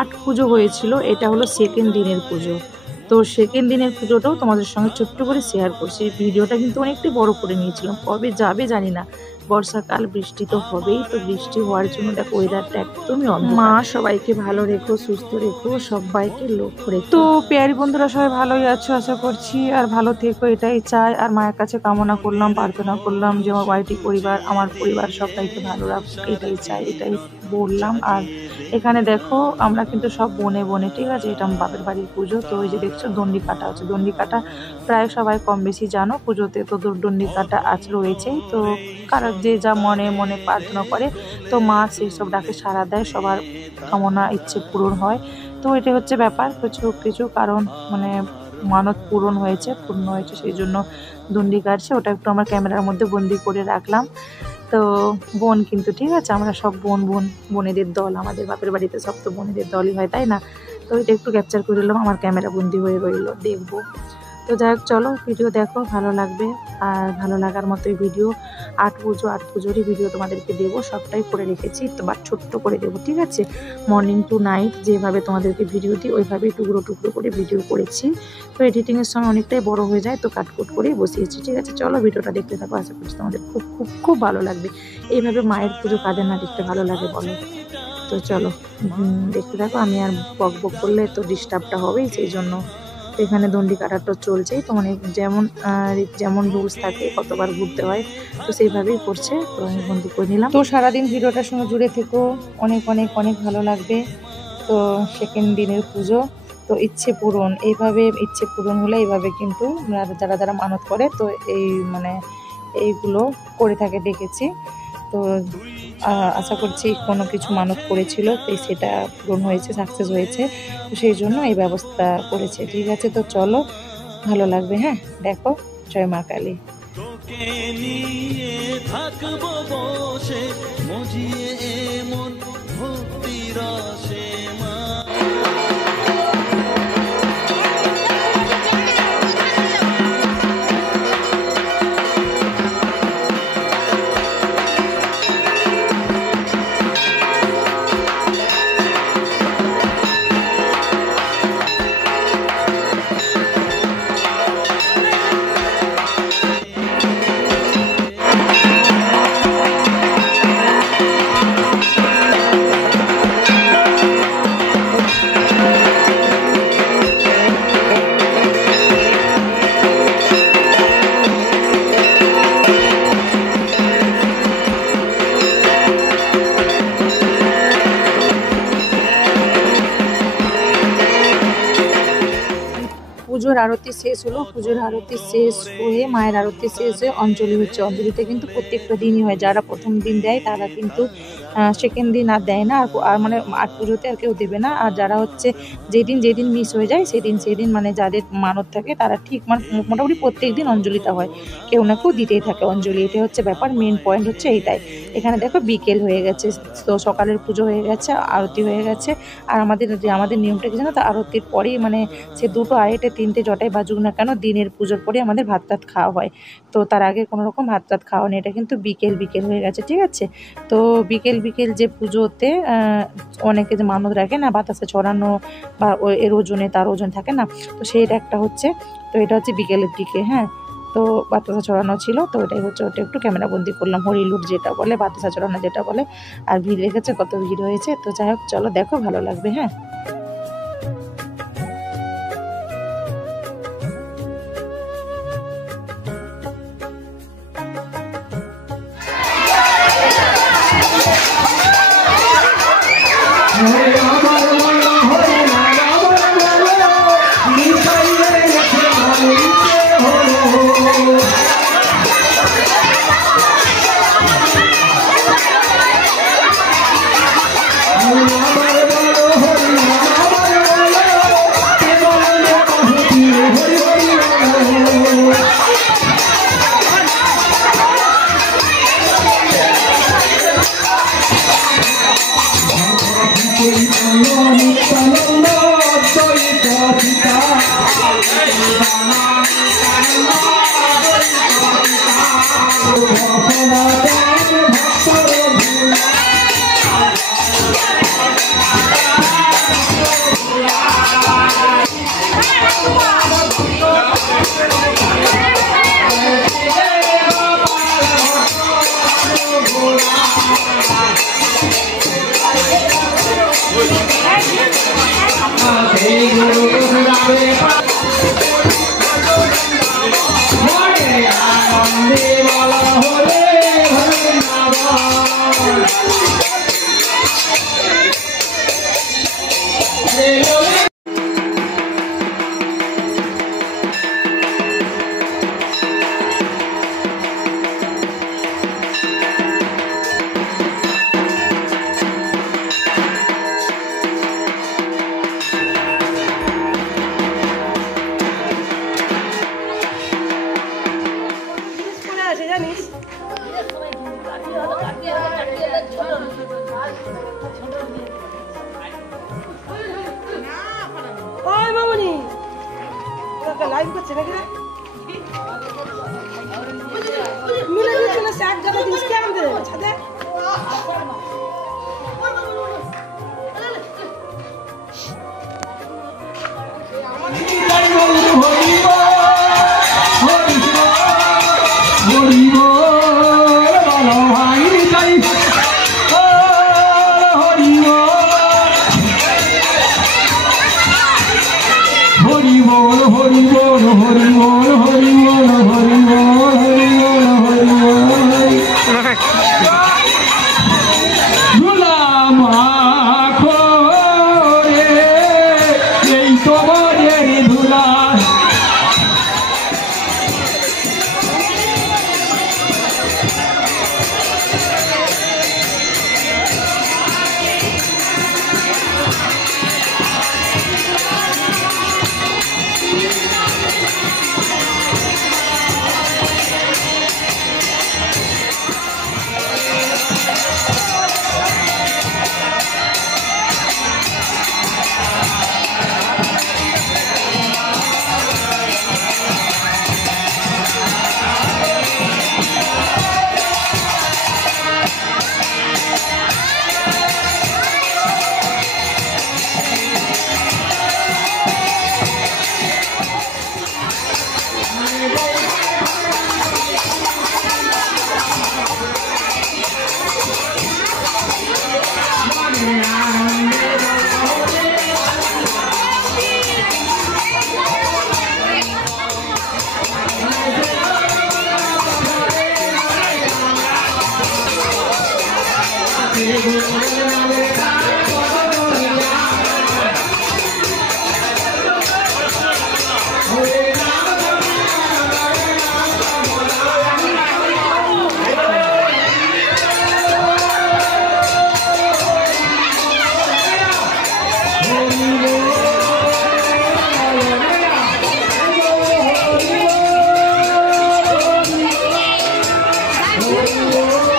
আট পুজো হয়েছিল, এটা হলো সেকেন্ড দিনের পুজো। তো সেকেন্ড দিনের পুজোটাও তোমাদের সঙ্গে ছোট্ট করে শেয়ার করছি। ভিডিওটা কিন্তু অনেকটাই বড় করে নিয়েছিলাম, কবে যাবে জানি না। বর্ষাকাল, বৃষ্টি তো হবেই, তো বৃষ্টি হওয়ার জন্য দেখো ওয়েদারটা একদমই অন্ধকার। মা সবাইকে ভালো রেখো, সুস্থ রেখো, সবাইকে লক্ষ্য রেখো। তো পেয়ারি বন্ধুরা সবাই ভালোই আছো আশা করছি, আর ভালো থেকো এটাই চাই। আর মায়ের কাছে কামনা করলাম, প্রার্থনা করলাম যে আমার বাড়িটি পরিবার, আমার পরিবার সবাইকে ভালো রাখুক, এটাই চাই, এটাই বললাম। আর এখানে দেখো আমরা কিন্তু সব বনে বনে, ঠিক আছে, এটা আমার বাপের বাড়ির পুজো। তো ওই যে দেখছো দণ্ডি কাটা হচ্ছে, দণ্ডি কাটা প্রায় সবাই কম বেশি জানো, পুজোতে তো দণ্ডি কাটা আজ রয়েছেই। তো কারো যে যা মনে মনে প্রার্থনা করে, তো মা সেই সব ডাকে সাড়া দেয়, সবার কামনা ইচ্ছে পূরণ হয়। তো এটাই হচ্ছে ব্যাপার, কিছু কিছু কারণ মানে মানত পূরণ হয়েছে, পূর্ণ হয়েছে, সেই জন্য দণ্ডি কাটছে। ওটা একটু আমার ক্যামেরার মধ্যে বন্দি করে রাখলাম। তো বোন কিন্তু, ঠিক আছে, আমরা সব বোনেদের দল, আমাদের বাপের বাড়িতে সব তো বোনেদের দলই হয়, তাই না? তো এটা একটু ক্যাপচার করে নিলাম, আমার ক্যামেরা বন্দি হয়ে রইলো, দেখবো। তো যাই হোক, চলো ভিডিও দেখো, ভালো লাগবে। আর ভালো লাগার মতোই ভিডিও, আট পুজোরই ভিডিও তোমাদেরকে দেবো, সবটাই করে রেখেছি, তো বা ছোট্ট করে দেবো, ঠিক আছে। মর্নিং টু নাইট যেভাবে তোমাদেরকে ভিডিও দিই ওইভাবেই টুকরো টুকরো করে ভিডিও করেছি। তো এডিটিংয়ের সময় অনেকটাই বড় হয়ে যায়, তো কাটকুট করেই বসিয়েছি, ঠিক আছে। চলো ভিডিওটা দেখতে থাকো, আশা করছি তোমাদের খুব খুব খুব ভালো লাগবে। এইভাবে মায়ের পুজো কাদের না দেখতে ভালো লাগে বলো? তো চলো দেখতে থাকো। আমি আর বক বক করলে তো ডিস্টার্বটা হবেই, সেই জন্য এখানে দণ্ডি কাটাটা চলছেই। তো মানে যেমন রুলস থাকে, কতবার ঘুরতে হয়, তো সেইভাবেই করছে। তো আমি বন্দি করে নিলাম। তো সারাদিন ভিডিওটার সঙ্গে জুড়ে থেকো, অনেক অনেক অনেক ভালো লাগবে। তো সেকেন্ড দিনের পুজো, তো ইচ্ছে পূরণ, এইভাবে ইচ্ছে পূরণ হলে এইভাবে কিন্তু যারা যারা মানত করে, তো এই মানে এইগুলো করে থাকে দেখেছি। তো আশা করছি কোনো কিছু মানত করেছিল, তো সেটা পূরণ হয়েছে, সাকসেস হয়েছে, তো সেই জন্য এই ব্যবস্থা করেছে, ঠিক আছে। তো চলো, ভালো লাগবে, হ্যাঁ দেখো। জয় মা কালী। পুজোর আরতি শেষ হলো, পুজোর আরতি শেষ হয়ে মায়ের আরতি শেষ হয়ে অঞ্জলি হচ্ছে। অঞ্জলিতে কিন্তু প্রত্যেকটা দিনই হয়, যারা প্রথম দিন দেয় তারা কিন্তু সেকেন্ড দিন আর দেয় না, আর মানে আট পুজোতে আর কেউ দেবে না। আর যারা হচ্ছে যেদিন মিস হয়ে যায় সেদিন মানে যাদের মানত থাকে তারা ঠিক মানে মোটামুটি প্রত্যেক দিন অঞ্জলিটা হয়, কেউ না কেউ দিতেই থাকে অঞ্জলি, এটা হচ্ছে ব্যাপার। মেন পয়েন্ট হচ্ছে এইটাই। এখানে দেখো বিকেল হয়ে গেছে, তো সকালের পুজো হয়ে গেছে, আরতি হয়ে গেছে। আর আমাদের নিয়মটা কি জানো তো, আরতির পরেই মানে সে 2টো 2:30 3টে জটাই বাজুক না কেন, দিনের পুজোর পরে আমাদের ভাত টাত খাওয়া হয়। তো তার আগে কোনো রকম ভাত টাত খাওয়া নেই, এটা কিন্তু বিকেল হয়ে গেছে, ঠিক আছে। তো বিকেল যে পুজোতে অনেকে যে মানত রাখে না, বাতাসে ছড়ানো বা এর ওজনে তার ওজন থাকে না, তো সেইটা একটা হচ্ছে। তো এটা হচ্ছে বিকেলের দিকে, হ্যাঁ। তো বাতাসা ছড়ানো ছিল, তো ওটাই হচ্ছে, ওটা একটু ক্যামেরা বন্দি করলাম, হরিলুট যেটা বলে, বাতাসা ছড়ানো যেটা বলে। আর ভিড় রেখেছে, কত ভিড় হয়েছে। তো যাই হোক, চলো দেখো, ভালো লাগবে, হ্যাঁ। লাইভ করছে নাকি রে মিলে চলে সে এক জায়গা জিনিস কেমন দে ছাদে Oh